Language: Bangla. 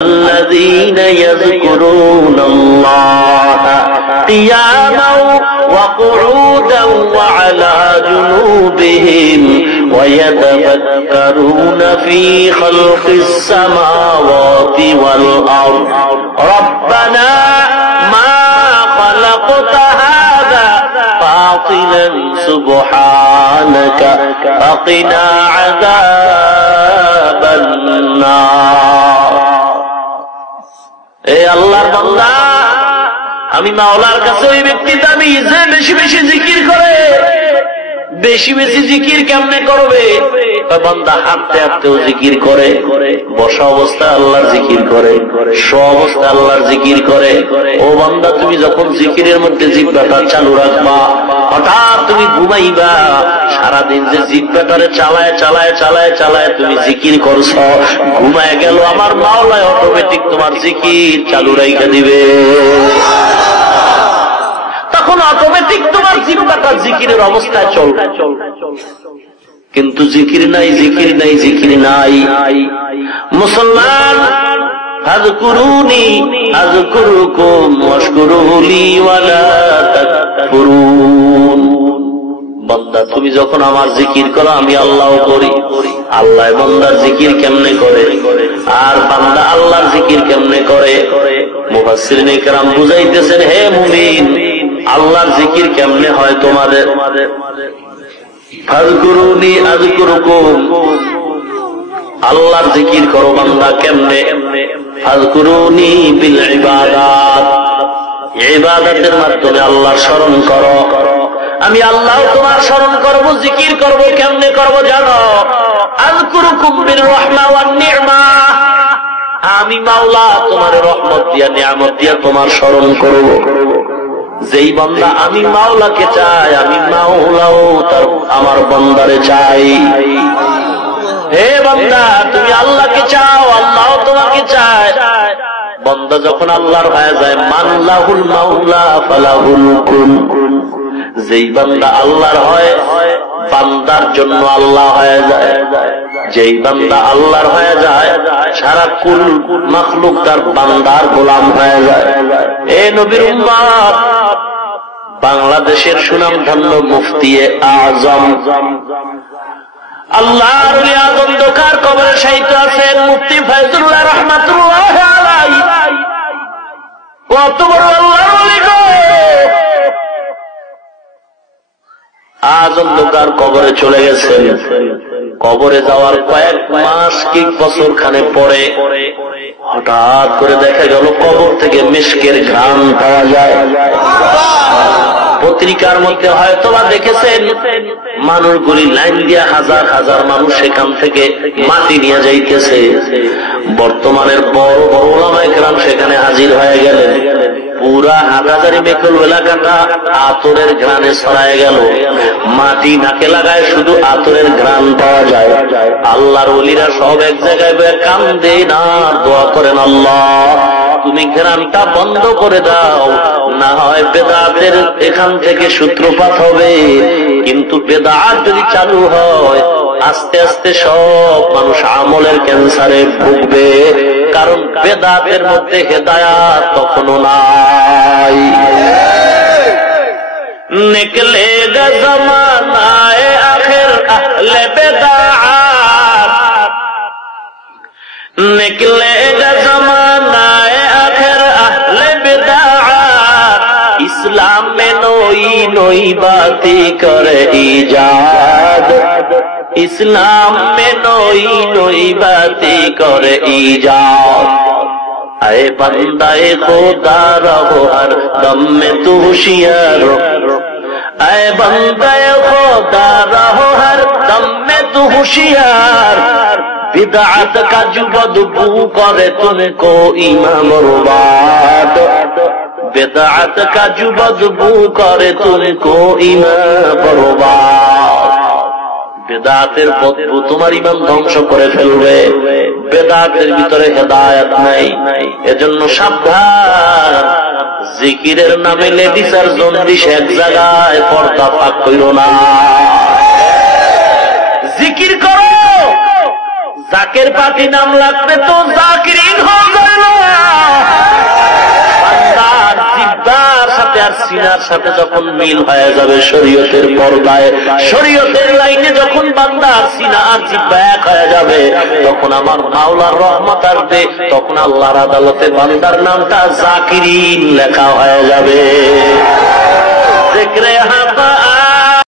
الذين يذكرون الله قياما وقعودا وعلى جنوبهم ويتفكرون في خلق السماوات والأرض ربنا ما خلقت هذا باطلا سبحانك فقنا عذاب النار। এ আল্লাহর বান্দা, আমি মাওলার কাছে ওই ব্যক্তি দাবি যে বেশি বেশি জিকির করে। বেশি বেশি জিকির কেমনে করবে? বান্দা হাঁটতে হাঁটতেও জিকির করে, বসা অবস্থায় আল্লাহর জিকির করে, শোয়া অবস্থায় আল্লাহর জিকির করে। ও বান্দা, তুমি যখন জিকিরের মধ্যে জিহ্বাটা চালু রাখবা, হঠাৎ তুমি ঘুমাইবা, সারাদিন যে জিহ্বাটারে চালায় চালায় চালায় চালায় তুমি জিকির করছ, ঘুমায় গেল, আমার মাওলায় অটোমেটিক তোমার জিকির চালু রাইখা দিবে। তখন অটোমেটিক তোমার জিহ্বাটা জিকিরের অবস্থায় চলবে। কিন্তু জিকির নাই, জিকির নাই, জিকির নাই। মুসলমান, আযকুরুনি আযকুরুকুম ওয়াশকুরুলি ওয়ালা তাকফুরুন। বান্দা, তুমি যখন আমার জিকির করো, আমি আল্লাহও করি। আল্লাহ বান্দার জিকির কেমনে করে, আর বান্দা আল্লাহর জিকির কেমনে করে? মুফাসসিরিনে কেরাম বুঝাইতেছেন, হে মুমিন, আল্লাহর জিকির কেমনে হয় তোমাদের? ফাযকুরুনি আযকুরুকুম, আল্লাহর জিকির করো বান্দা। কেমনে? ফাযকুরুনি বিল ইবাদাত, ইবাদতের মাধ্যমে আল্লাহর স্মরণ করো। আমি আল্লাহ তোমার স্মরণ করব, জিকির করব। কেমনে করব জানো? আযকুরুকুম বির রাহমা ওয়ান নি'মা, আমি মাওলা তোমার রহমত দিয়া নিয়ামত দিয়া তোমার স্মরণ করব। যেই বান্দা আমি মাওলাকে চাই, আমি মাওলাও তার আমার বান্দারে চাই। হে বান্দা, তুমি আল্লাহকে চাও, আল্লাহ তোমাকে চায়। বান্দা যখন আল্লাহর হয়ে যায়, মান লাহুল মাওলা ফালাহুল কুন, যেই বান্দা আল্লাহর হয়, বান্দার জন্য আল্লাহ হয়ে যায়। যেই বান্দা আল্লাহর হয়ে যায়, সারা কুল মাখলুক তার বান্দার গোলাম হয়ে যায়। এ নবীর উম্মত, বাংলাদেশের সুনামধন্য মুফতি আজম, আল্লাহর ওলি আজম দোকার কবরে শায়িত আছেন মুফতি ফয়জুল্লাহ রাহমাতুল্লাহ আলাইহি। কত বড় আল্লাহর ওলি গো! আজম দোকার কবরে চলে গেছেন। কবরে যাওয়ার কয়েক মাস কি বছর খানে পরে হঠাৎ করে দেখা গেল কবর থেকে মিশকের ঘ্রাণ পাওয়া যায়। পত্রিকার মধ্যে হয়তো বা দেখেছেন, মানুষগুলি লাইন দিয়া হাজার হাজার মানুষ সেখান থেকে মাটি নিয়ে যাইতেছে। বর্তমানের বড় বড় ওলামায়ে কেরাম সেখানে হাজির হয়ে গেলেন। পুরা হাটহাজারী মেকল এলাকাটা আতরের ঘ্রাণে ছড়ায় গেল। মাটি নাকে লাগায় শুধু আতরের ঘ্রাণ পাওয়া যায়। আল্লাহর ওলিরা সব এক জায়গায় কান্দে আর দোয়া করেন, আল্লাহ তুমি ঘ্রাণটা বন্ধ করে দাও, না হয় বেদাতের এখান থেকে সূত্রপাত হবে। কিন্তু বেদাত যদি চালু হয়, আস্তে আস্তে সব মানুষ আমলের ক্যান্সারে ভুগবে। কারণ বেদাতের মধ্যে হেদায়াত তখনও নাই। নিকলে গা জমানায়ে আখির আহলে বেদাত, নিকলে গা জমানায়ে আখির আহলে বেদাত, ইসলাম में नई नई बातें करे इजाद, इस्लाम में नई नई बातें करे इजाद। आए बंदाए खुदा रहो हर दम में तू होशियार, आए बंदाए खुदा रहो हर दम में तू होशियार। बिदअत का जो बदबू करे तुमको इमाम रुबाद, बेदात का जो बदबू करे तुमको इमाम बर्बाद। বেদাতের বদবু তোমার ঈমান ধ্বংস করে ফেলবে। বেদাতের ভিতরে হেদায়েত নাই। এজন্য সাবধান, জিকিরের নামে লেডিস আর জন্ডিস এক জায়গায় পর্দা ফাঁক কইরো না। জিকির করো, জাকের পাতি নাম লাগবে তো জাকিরিন হয়ে যাবে। সিনার সাথে যখন মিল হয়ে যাবে শরীয়তের পর্দায়, শরীয়তের লাইনে যখন বান্দার সিনা আর জিহ্বা এক হয়ে যাবে, তখন আমার মাওলার রহমত আসবে, তখন আল্লাহর আদালতে বান্দার নামটা জাকিরিন লেখা হয়ে যাবে। যিকরে হাকা